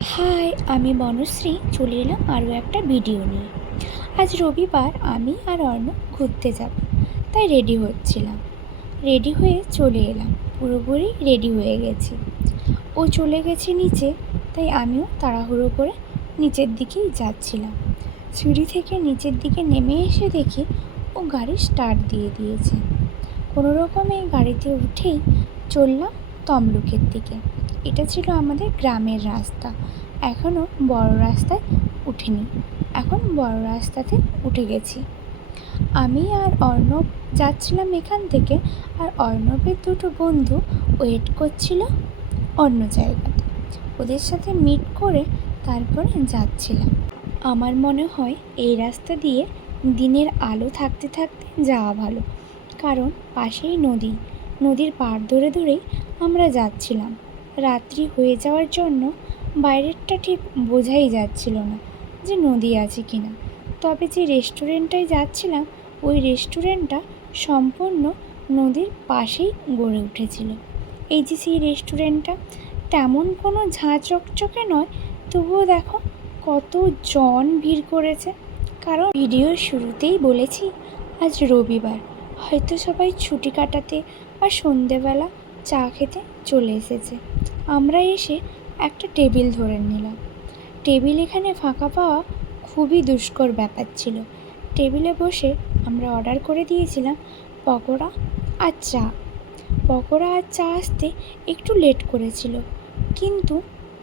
High, আমি বনশ্রী চলে এলাম আরও একটা ভিডিও নিয়ে। আজ রবিবার, আমি আর অর্ণব ঘুরতে যাব, তাই রেডি হচ্ছিলাম। রেডি হয়ে চলে এলাম, পুরোপুরি রেডি হয়ে গেছি। ও চলে গেছে নিচে, তাই আমিও তাড়াহুড়ো করে নিচের দিকেই যাচ্ছিলাম। সিঁড়ি থেকে নিচের দিকে নেমে এসে দেখি ও গাড়ি স্টার্ট দিয়ে দিয়েছে। কোনো রকমে গাড়িতে উঠেই চললাম তমলুকের দিকে। এটা ছিল আমাদের গ্রামের রাস্তা, এখনও বড় রাস্তায় উঠিনি, এখন বড় রাস্তাতে উঠে গেছি। আমি আর অর্ণব যাচ্ছিলাম এখান থেকে, আর অর্ণবের দুটো বন্ধু ওয়েট করছিল অন্য জায়গাতে। ওদের সাথে মিট করে তারপরে যাচ্ছিলাম। আমার মনে হয় এই রাস্তা দিয়ে দিনের আলো থাকতে থাকতে যাওয়া ভালো, কারণ পাশেই নদী, নদীর পাড় ধরে ধরেই আমরা যাচ্ছিলাম। রাত্রি হয়ে যাওয়ার জন্য বাইরেরটা ঠিক বোঝাই যাচ্ছিল না যে নদী আছে কিনা। তবে যে রেস্টুরেন্টটায় যাচ্ছিলাম, ওই রেস্টুরেন্টটা সম্পূর্ণ নদীর পাশেই গড়ে উঠেছিল। এই যে সেই রেস্টুরেন্টটা, তেমন কোনো ঝাঁ চকচকে নয়, তবুও দেখো কত জন ভিড় করেছে। কারণ ভিডিওর শুরুতেই বলেছি আজ রবিবার, হয়তো সবাই ছুটি কাটাতে বা সন্ধেবেলা চা খেতে চলে এসেছে। আমরা এসে একটা টেবিল ধরে নিলাম। টেবিল এখানে ফাঁকা পাওয়া খুবই দুষ্কর ব্যাপার ছিল। টেবিলে বসে আমরা অর্ডার করে দিয়েছিলাম পকোড়া আর চা। পকোড়া আর চা আসতে একটু লেট করেছিল, কিন্তু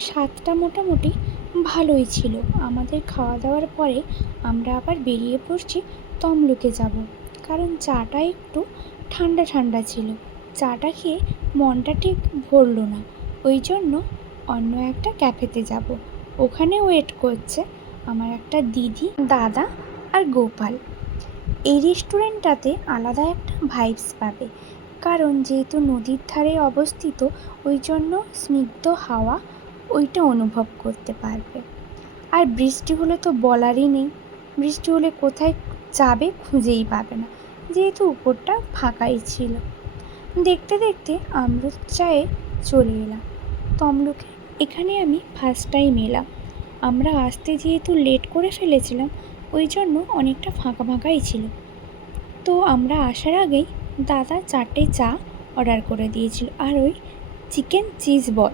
স্বাদটা মোটামুটি ভালোই ছিল। আমাদের খাওয়া দাওয়ার পরে আমরা আবার বেরিয়ে পড়ছি তমলুকে যাব, কারণ চাটা একটু ঠান্ডা ঠান্ডা ছিল। চাটা খেয়ে মনটা ঠিক ভরল না, ওই জন্য অন্য একটা ক্যাফেতে যাব। ওখানে ওয়েট করছে আমার একটা দিদি, দাদা আর গোপাল। এই রেস্টুরেন্টটাতে আলাদা একটা ভাইবস পাবে, কারণ যেহেতু নদীর ধারে অবস্থিত, ওই জন্য স্নিগ্ধ হাওয়া ওইটা অনুভব করতে পারবে। আর বৃষ্টি হলে তো বলারই নেই, বৃষ্টি হলে কোথায় যাবে খুঁজেই পাবে না, যেহেতু উপরটা ফাঁকাই ছিল। দেখতে দেখতে আমরুদ চায়ে চলে এলাম তমলুকে। এখানে আমি ফার্স্ট টাইম এলাম। আমরা আসতে যেহেতু লেট করে ফেলেছিলাম, ওই জন্য অনেকটা ফাঁকা ফাঁকাই ছিল। তো আমরা আসার আগেই দাদা 4টে চা অর্ডার করে দিয়েছিল, আর ওই চিকেন চিজ বল।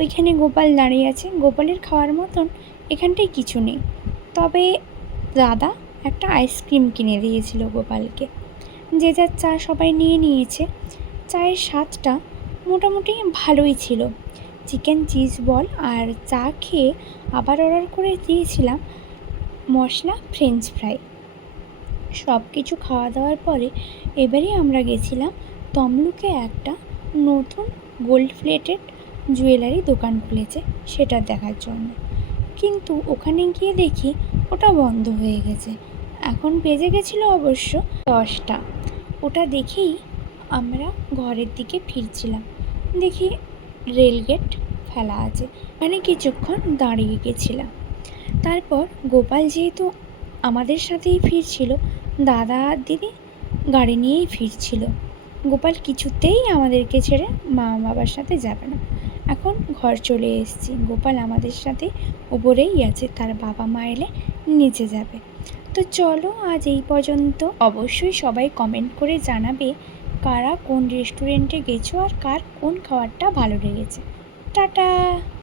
ওইখানে গোপাল দাঁড়িয়ে আছে। গোপালের খাওয়ার মতন এখানটায় কিছু নেই, তবে দাদা একটা আইসক্রিম কিনে দিয়েছিল গোপালকে। যে যার চা সবাই নিয়ে নিয়েছে। চায়ের স্বাদটা মোটামুটি ভালোই ছিল। চিকেন চিজ বল আর চা খেয়ে আবার অর্ডার করে দিয়েছিলাম মশলা ফ্রেঞ্চ ফ্রাই। সব কিছু খাওয়া দাওয়ার পরে এবারে আমরা গেছিলাম তমলুকে একটা নতুন গোল্ড প্লেটেড জুয়েলারি দোকান খুলেছে, সেটা দেখার জন্য। কিন্তু ওখানে গিয়ে দেখি ওটা বন্ধ হয়ে গেছে। এখন বেজে গেছিলো অবশ্য 10টা। ওটা দেখেই আমরা ঘরের দিকে ফিরছিলাম, দেখি রেলগেট ফেলা আছে, মানে কিছুক্ষণ দাঁড়িয়ে গেছিলাম। তারপর গোপাল যেহেতু আমাদের সাথেই ফিরছিল, দাদা আর দিদি গাড়ি নিয়েই ফিরছিল। গোপাল কিছুতেই আমাদেরকে ছেড়ে মা বাবার সাথে যাবে না। এখন ঘর চলে এসেছি, গোপাল আমাদের সাথে উপরেই আছে, তার বাবা মা এলে নিচে যাবে। তো চলো আজ এই পর্যন্ত। অবশ্যই সবাই কমেন্ট করে জানাবে কারা কোন রেস্টুরেন্টে গেছো আর কার কোন খাবারটা ভালো লেগেছে। টাটা।